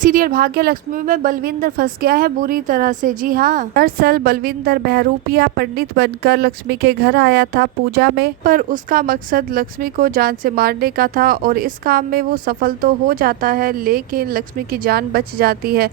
Serial भाग्य लक्ष्मी में बलविंदर फंस गया है बुरी तरह से। जी हाँ, दरअसल बलविंदर बहरूपिया पंडित बनकर लक्ष्मी के घर आया था पूजा में, पर उसका मकसद लक्ष्मी को जान से मारने का था और इस काम में वो सफल तो हो जाता है, लेकिन लक्ष्मी की जान बच जाती है।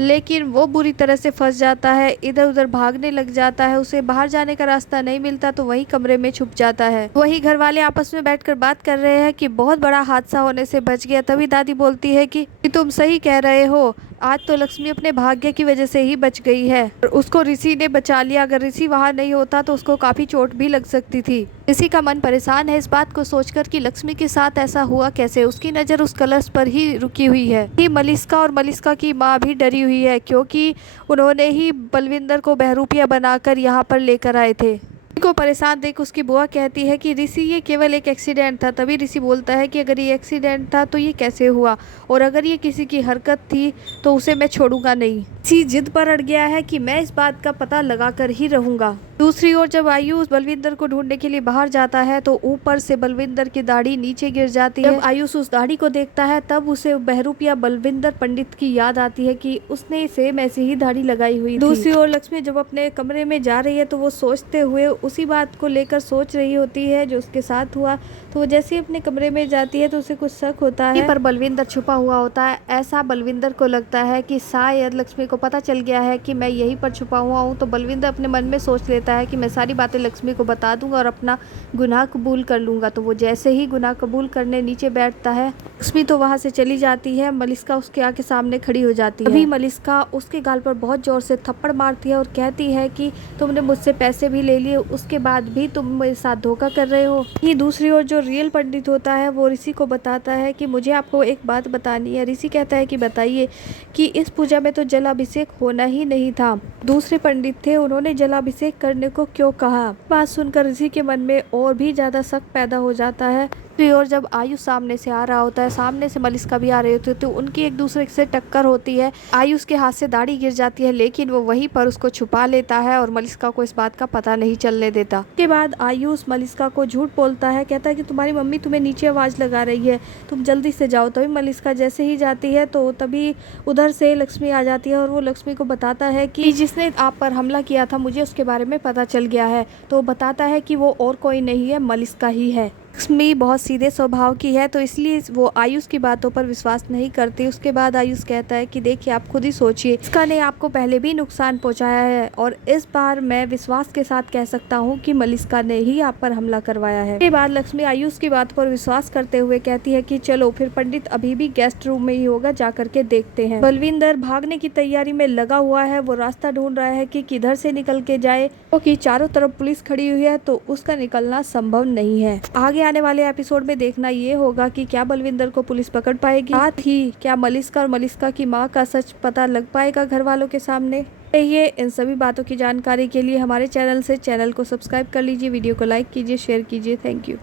लेकिन वो बुरी तरह से फंस जाता है, इधर उधर भागने लग जाता है, उसे बाहर जाने का रास्ता नहीं मिलता तो वही कमरे में छुप जाता है। वही घर वाले आपस में बैठकर बात कर रहे हैं कि बहुत बड़ा हादसा होने से बच गया। तभी दादी बोलती है कि तुम सही कह रहे हो, आज तो लक्ष्मी अपने भाग्य की वजह से ही बच गई है और उसको ऋषि ने बचा लिया। अगर ऋषि वहां नहीं होता तो उसको काफी चोट भी लग सकती थी। ऋषि का मन परेशान है इस बात को सोचकर कि लक्ष्मी के साथ ऐसा हुआ कैसे। उसकी नज़र उस कलश पर ही रुकी हुई है कि मलिष्का और मलिष्का की माँ भी डरी हुई है, क्योंकि उन्होंने ही बलविंदर को बहरूपिया बनाकर यहाँ पर लेकर आए थे। को परेशान देख उसकी बुआ कहती है कि ऋषि ये केवल एक एक्सीडेंट था। तभी ऋषि बोलता है कि अगर ये एक्सीडेंट था तो ये कैसे हुआ, और अगर ये किसी की हरकत थी तो उसे मैं छोड़ूंगा नहीं। ऋषि जिद पर अड़ गया है कि मैं इस बात का पता लगा कर ही रहूंगा। दूसरी ओर जब आयुष बलविंदर को ढूंढने के लिए बाहर जाता है तो ऊपर से बलविंदर की दाढ़ी नीचे गिर जाती है। जब आयुष उस दाढ़ी को देखता है तब उसे बहरूपिया बलविंदर पंडित की याद आती है कि उसने सेम ऐसी ही दाढ़ी लगाई हुई थी। दूसरी ओर लक्ष्मी जब अपने कमरे में जा रही है तो वो सोचते हुए उसी बात को लेकर सोच रही होती है जो उसके साथ हुआ। तो वो जैसे ही अपने कमरे में जाती है तो उसे कुछ शक होता है, पर बलविंदर छुपा हुआ होता है। ऐसा बलविंदर को लगता है कि शायद लक्ष्मी को पता चल गया है कि मैं यहीं पर छुपा हुआ हूँ। तो बलविंदर अपने मन में सोच लेता है कि मैं सारी बातें लक्ष्मी को बता दूंगा और अपना गुनाह कबूल कर लूंगा। तो वो जैसे ही गुनाह कबूल करने नीचे बैठता है, लक्ष्मी तो वहां से चली जाती है। मलिष्का उसके आके सामने खड़ी हो जाती है। अभी मलिष्का उसके गाल पर बहुत जोर से थप्पड़ मारती है और कहती है कि तुमने मुझसे पैसे भी ले लिए, उसके बाद भी तुम मेरे साथ धोखा कर रहे हो। ये दूसरी ओर जो रियल पंडित होता है वो ऋषि को बताता है कि मुझे आपको एक बात बतानी है। ऋषि कहता है कि बताइए, कि इस पूजा में तो जलाभिषेक होना ही नहीं था। दूसरे पंडित थे, उन्होंने जलाभिषेक करने को क्यों कहा। बात सुनकर ऋषि के मन में और भी ज्यादा शक पैदा हो जाता है। और जब आयुष सामने से आ रहा होता है, सामने से मलिष्का भी आ रही होती है, तो उनकी एक दूसरे से टक्कर होती है। आयुष के हाथ से दाढ़ी गिर जाती है, लेकिन वो वहीं पर उसको छुपा लेता है और मलिष्का को इस बात का पता नहीं चलने देता। उसके बाद आयुष मलिष्का को झूठ बोलता है, कहता है कि तुम्हारी मम्मी तुम्हें नीचे आवाज लगा रही है, तुम जल्दी से जाओ। तभी मलिष्का जैसे ही जाती है तो तभी उधर से लक्ष्मी आ जाती है और वो लक्ष्मी को बताता है कि जिसने आप पर हमला किया था मुझे उसके बारे में पता चल गया है। तो बताता है कि वो और कोई नहीं है, मलिष्का ही है। लक्ष्मी बहुत सीधे स्वभाव की है तो इसलिए वो आयुष की बातों पर विश्वास नहीं करती। उसके बाद आयुष कहता है कि देखिए, आप खुद ही सोचिए, इसका ने आपको पहले भी नुकसान पहुंचाया है और इस बार मैं विश्वास के साथ कह सकता हूं कि मलिष्का ने ही आप पर हमला करवाया है। इसके बाद लक्ष्मी आयुष की बात पर विश्वास करते हुए कहती है कि चलो फिर, पंडित अभी भी गेस्ट रूम में ही होगा, जा करके देखते हैं। बलविंदर भागने की तैयारी में लगा हुआ है, वो रास्ता ढूंढ रहा है कि किधर से निकल के जाए, क्योंकि चारों तरफ पुलिस खड़ी हुई है तो उसका निकलना संभव नहीं है। आगे आने वाले एपिसोड में देखना ये होगा कि क्या बलविंदर को पुलिस पकड़ पाएगी, साथ ही क्या मलिष्का और मलिष्का की मां का सच पता लग पाएगा घर वालों के सामने। ये इन सभी बातों की जानकारी के लिए हमारे चैनल को सब्सक्राइब कर लीजिए, वीडियो को लाइक कीजिए, शेयर कीजिए। Thank you.